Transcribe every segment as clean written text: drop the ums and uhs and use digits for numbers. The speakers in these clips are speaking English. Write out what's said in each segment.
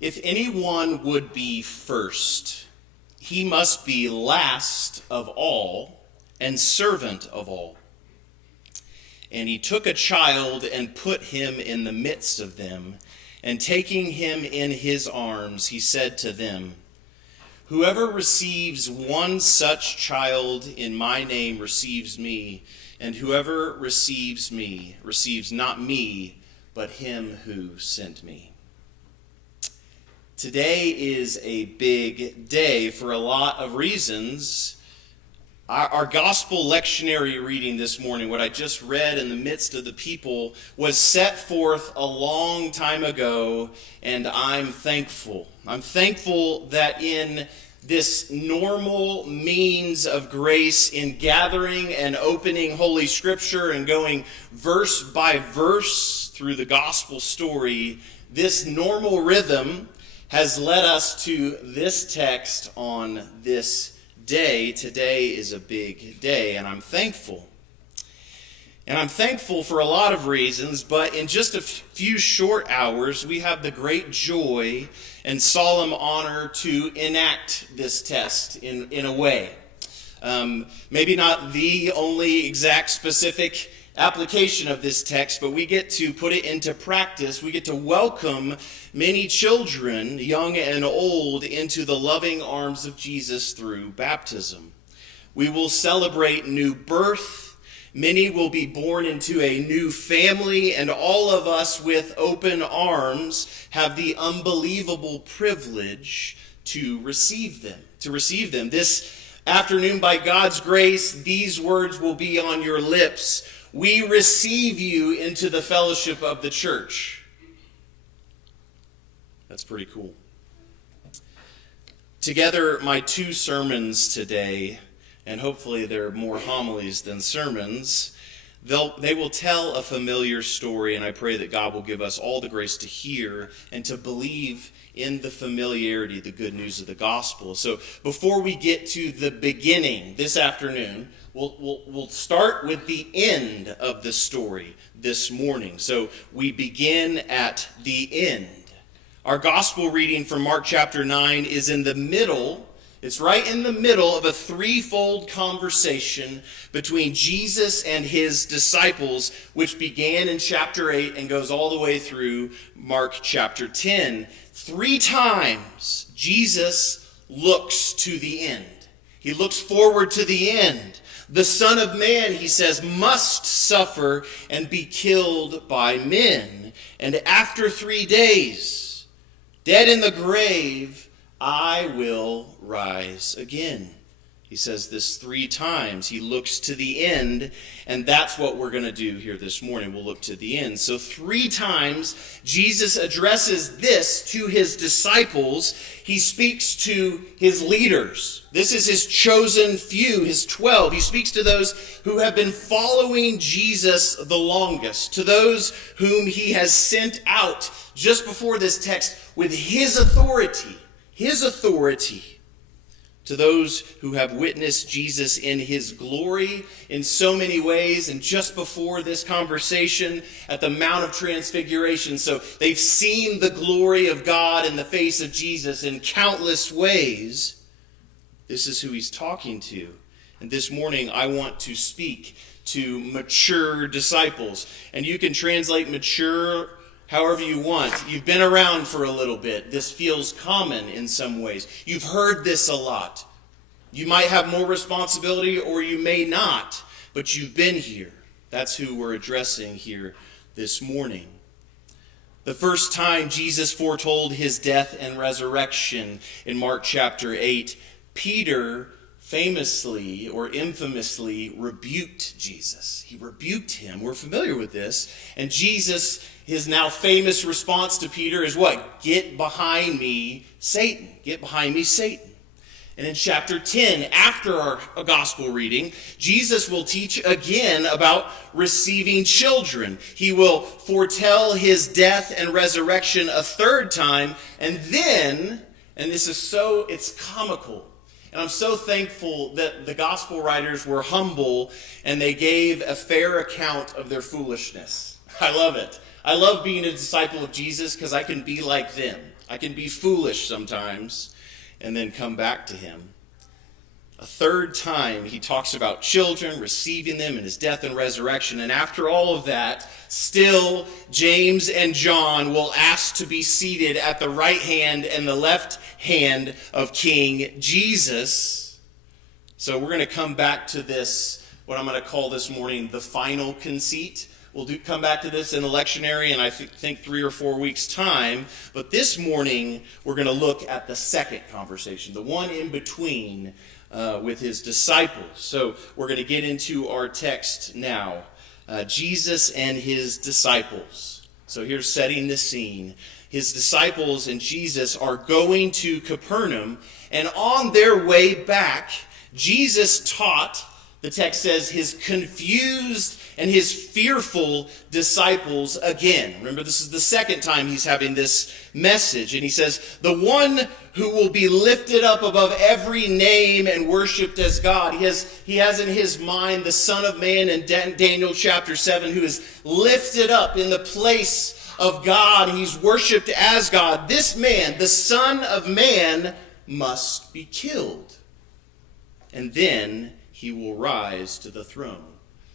If anyone would be first, he must be last of all and servant of all. And he took a child and put him in the midst of them, and taking him in his arms, he said to them, "Whoever receives one such child in my name receives me, and whoever receives me receives not me, but him who sent me." Today is a big day for a lot of reasons. Our gospel lectionary reading this morning, what I just read in the midst of the people, was set forth a long time ago, and I'm thankful. I'm thankful that in this normal means of grace, in gathering and opening Holy Scripture and going verse by verse through the gospel story, this normal rhythm has led us to this text on this day. Today is a big day, and I'm thankful. And I'm thankful for a lot of reasons, but in just a few short hours, we have the great joy and solemn honor to enact this text in a way. Maybe not the only exact specific application of this text, but we get to put it into practice. We get to welcome many children, young and old, into the loving arms of Jesus through baptism. We will celebrate new birth. Many will be born into a new family, and all of us with open arms have the unbelievable privilege to receive them. This afternoon, by God's grace, these words will be on your lips. We receive you into the fellowship of the church. That's pretty cool. Together, my two sermons today, and hopefully they're more homilies than sermons, they will tell a familiar story, and I pray that God will give us all the grace to hear and to believe in the familiarity, the good news of the gospel. So before we get to the beginning this afternoon, we'll start with the end of the story this morning. So we begin at the end. Our gospel reading from Mark chapter 9 is in the middle. It's right in the middle of a threefold conversation between Jesus and his disciples, which began in chapter 8 and goes all the way through Mark chapter 10. 3 times Jesus looks to the end. He looks forward to the end. The Son of Man, he says, must suffer and be killed by men. And after 3 days, dead in the grave, I will rise again. He says this 3 times. He looks to the end, and that's what we're going to do here this morning. We'll look to the end. So 3 times Jesus addresses this to his disciples. He speaks to his leaders. This is his chosen few, his 12. He speaks to those who have been following Jesus the longest, to those whom he has sent out just before this text with his authority, to those who have witnessed Jesus in his glory in so many ways. And just before this conversation at the Mount of Transfiguration, so they've seen the glory of God in the face of Jesus in countless ways. This is who he's talking to. And this morning I want to speak to mature disciples. And you can translate mature however you want. You've been around for a little bit. This feels common in some ways. You've heard this a lot. You might have more responsibility or you may not, but you've been here. That's who we're addressing here this morning. The first time Jesus foretold his death and resurrection in Mark chapter 8, Peter famously or infamously rebuked Jesus. He rebuked him. We're familiar with this. And Jesus, his now famous response to Peter is what? Get behind me, Satan. Get behind me, Satan. And in chapter 10, after our gospel reading, Jesus will teach again about receiving children. He will foretell his death and resurrection a 3rd time. And then, and this is it's comical. And I'm so thankful that the gospel writers were humble and they gave a fair account of their foolishness. I love it. I love being a disciple of Jesus because I can be like them. I can be foolish sometimes, and then come back to him. A third time, he talks about children, receiving them in his death and resurrection. And after all of that, still James and John will ask to be seated at the right hand and the left hand of King Jesus. So we're going to come back to this, what I'm going to call this morning, the final conceit. We'll come back to this in the lectionary in I think 3 or 4 weeks' time. But this morning, we're going to look at the second conversation, the one in between with his disciples. So we're going to get into our text now. Jesus and his disciples. So here's setting the scene. His disciples and Jesus are going to Capernaum, and on their way back, Jesus taught, the text says, his confused and his fearful disciples again. Remember, this is the second time he's having this message. And he says, the one who will be lifted up above every name and worshipped as God. He has in his mind the Son of Man in Daniel chapter 7, who is lifted up in the place of God. He's worshipped as God. This man, the Son of Man, must be killed. And then he will rise to the throne.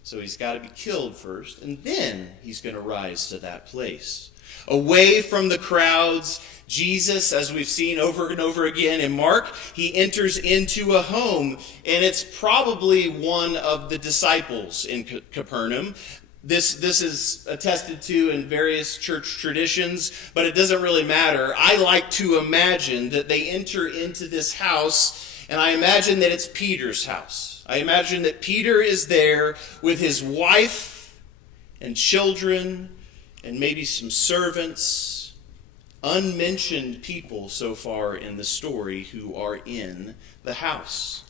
So he's got to be killed first, and then he's going to rise to that place. Away from the crowds, Jesus, as we've seen over and over again in Mark, he enters into a home, and it's probably one of the disciples in Capernaum. This is attested to in various church traditions, but it doesn't really matter. I like to imagine that they enter into this house, and I imagine that it's Peter's house. I imagine that Peter is there with his wife and children and maybe some servants, unmentioned people so far in the story who are in the house.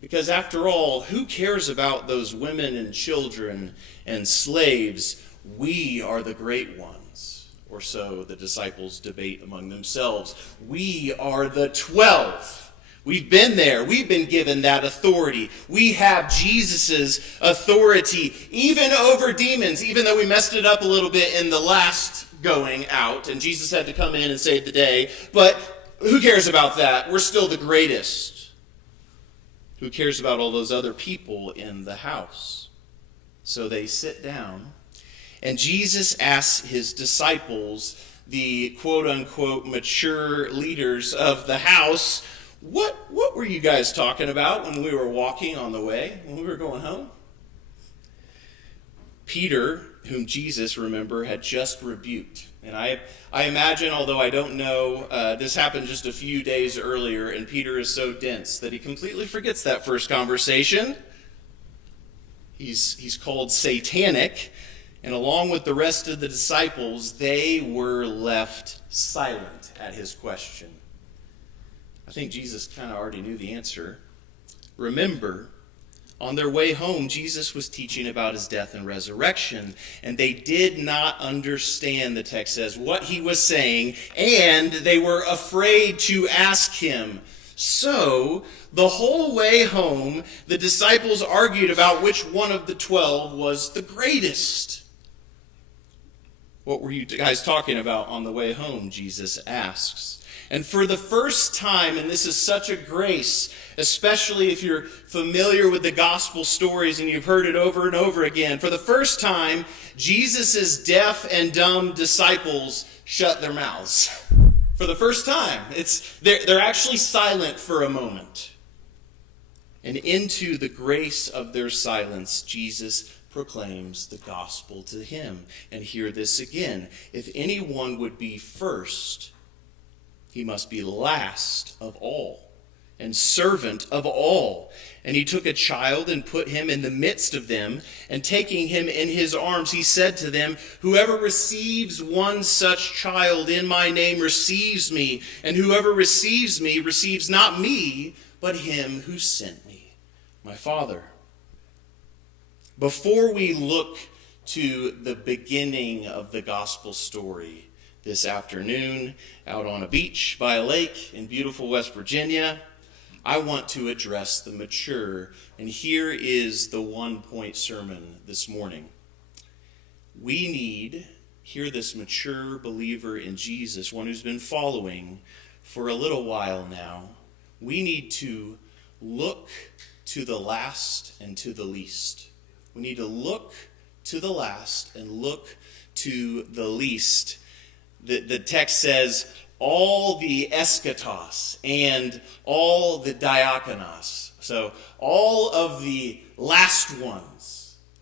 Because after all, who cares about those women and children and slaves? We are the great ones. Or so the disciples debate among themselves. We are the 12. We've been there. We've been given that authority. We have Jesus' authority, even over demons, even though we messed it up a little bit in the last going out, and Jesus had to come in and save the day. But who cares about that? We're still the greatest. Who cares about all those other people in the house? So they sit down, and Jesus asks his disciples, the quote-unquote mature leaders of the house, What were you guys talking about when we were walking on the way, when we were going home? Peter, whom Jesus, remember, had just rebuked. And I imagine, although I don't know, this happened just a few days earlier, and Peter is so dense that he completely forgets that first conversation. He's called satanic, and along with the rest of the disciples, they were left silent at his question. I think Jesus kind of already knew the answer. Remember, on their way home, Jesus was teaching about his death and resurrection, and they did not understand, the text says, what he was saying, and they were afraid to ask him. So, the whole way home, the disciples argued about which one of the 12 was the greatest. What were you guys talking about on the way home? Jesus asks. And for the first time, and this is such a grace, especially if you're familiar with the gospel stories and you've heard it over and over again, for the first time, Jesus' deaf and dumb disciples shut their mouths. For the first time. They're actually silent for a moment. And into the grace of their silence, Jesus proclaims the gospel to him. And hear this again. If anyone would be first, he must be last of all and servant of all. And he took a child and put him in the midst of them, and taking him in his arms, he said to them, whoever receives one such child in my name receives me, and whoever receives me receives not me, but him who sent me, my Father. Before we look to the beginning of the gospel story, this afternoon, out on a beach by a lake in beautiful West Virginia, I want to address the mature, and here is the one-point sermon this morning. We need Hear this mature believer in Jesus, one who's been following for a little while now. We need to look to the last and to the least. We need to look to the last and look to the least. The text says, all the eschatos and all the diakonos. So all of the last ones,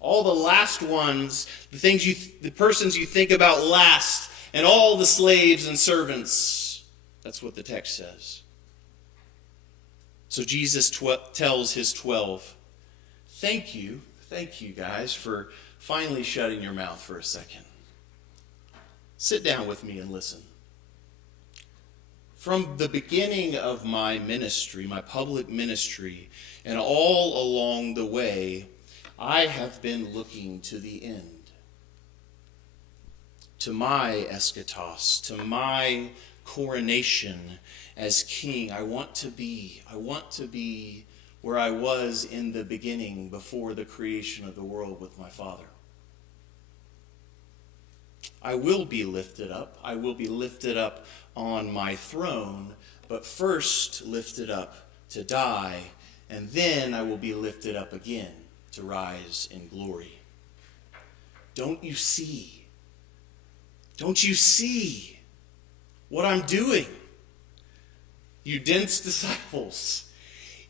the persons you think about last, and all the slaves and servants. That's what the text says. So Jesus tells his 12, thank you guys for finally shutting your mouth for a second. Sit down with me and listen. From the beginning of my ministry, my public ministry, and all along the way, I have been looking to the end, to my eschatos, to my coronation as king. I want to be where I was in the beginning before the creation of the world with my Father. I will be lifted up. I will be lifted up on my throne, but first lifted up to die, and then I will be lifted up again to rise in glory. Don't you see? Don't you see what I'm doing? You dense disciples,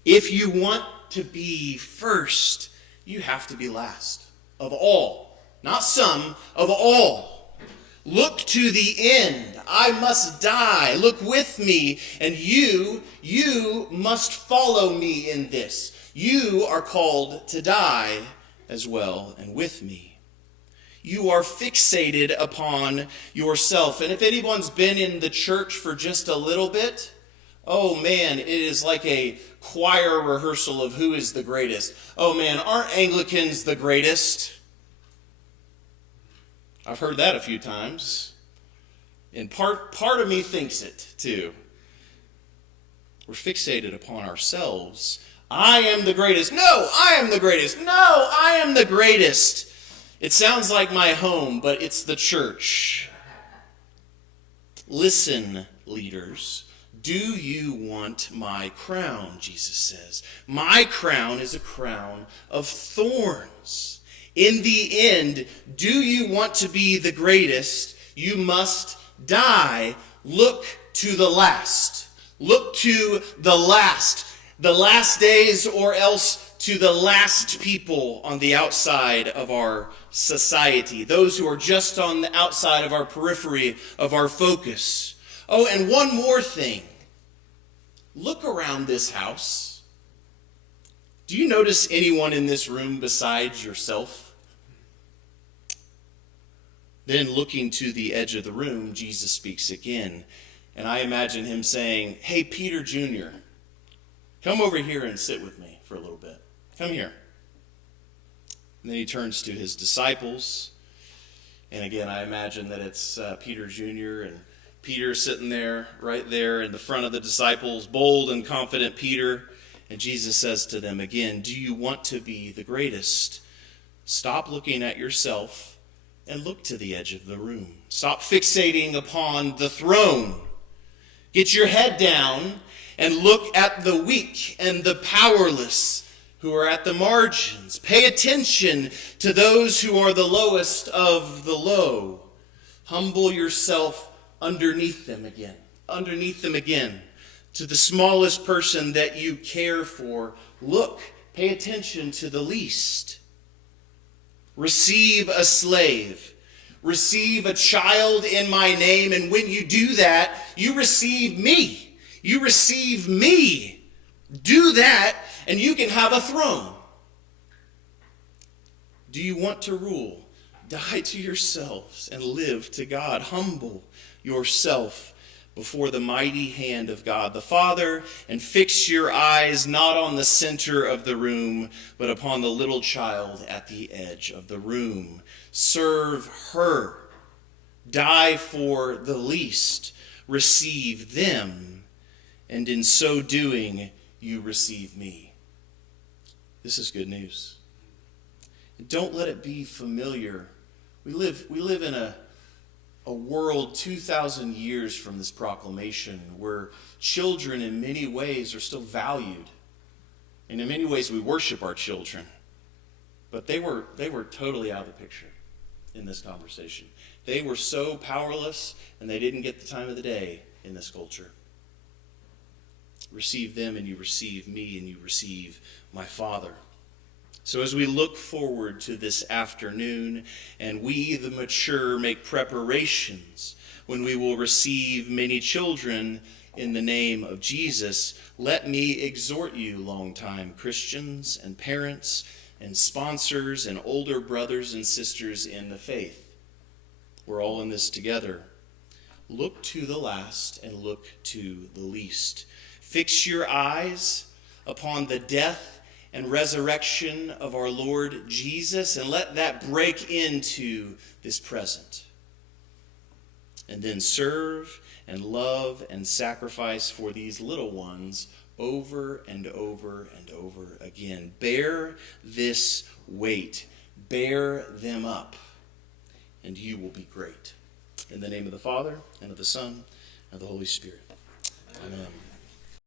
if you want to be first, you have to be last of all. Not some, of all. Look to the end. I must die. Look with me. And you must follow me in this. You are called to die as well and with me. You are fixated upon yourself. And if anyone's been in the church for just a little bit, oh man, it is like a choir rehearsal of who is the greatest. Oh man, aren't Anglicans the greatest? I've heard that a few times. And part of me thinks it too. We're fixated upon ourselves. I am the greatest. No, I am the greatest. No, I am the greatest. It sounds like my home, but it's the church. Listen, leaders. Do you want my crown? Jesus says. My crown is a crown of thorns. In the end, do you want to be the greatest? You must die. Look to the last. Look to the last days, or else to the last people on the outside of our society, those who are just on the outside of our periphery, of our focus. Oh, and one more thing. Look around this house. Do you notice anyone in this room besides yourself? Then looking to the edge of the room, Jesus speaks again. And I imagine him saying, hey, Peter Jr., come over here and sit with me for a little bit. Come here. And then he turns to his disciples. And again, I imagine that it's Peter Jr. and Peter sitting there, right there in the front of the disciples, bold and confident Peter. And Jesus says to them again, do you want to be the greatest? Stop looking at yourself and look to the edge of the room. Stop fixating upon the throne. Get your head down and look at the weak and the powerless who are at the margins. Pay attention to those who are the lowest of the low. Humble yourself underneath them again, to the smallest person that you care for. Look, pay attention to the least. Receive a slave. Receive a child in my name, and when you do that, you receive me. You receive me. Do that, and you can have a throne. Do you want to rule? Die to yourselves and live to God. Humble yourself before the mighty hand of God the Father, and fix your eyes not on the center of the room, but upon the little child at the edge of the room. Serve her. Die for the least. Receive them. And in so doing, you receive me. This is good news. Don't let it be familiar. We live in a a world 2,000 years from this proclamation where children in many ways are still valued. And in many ways we worship our children. But they were totally out of the picture in this conversation. They were so powerless and they didn't get the time of the day in this culture. Receive them and you receive me and you receive my Father. So as we look forward to this afternoon and we, the mature, make preparations when we will receive many children in the name of Jesus, let me exhort you, longtime Christians and parents and sponsors and older brothers and sisters in the faith. We're all in this together. Look to the last and look to the least. Fix your eyes upon the death and resurrection of our Lord Jesus, and let that break into this present. And then serve and love and sacrifice for these little ones over and over and over again. Bear this weight. Bear them up, and you will be great. In the name of the Father, and of the Son, and of the Holy Spirit. Amen.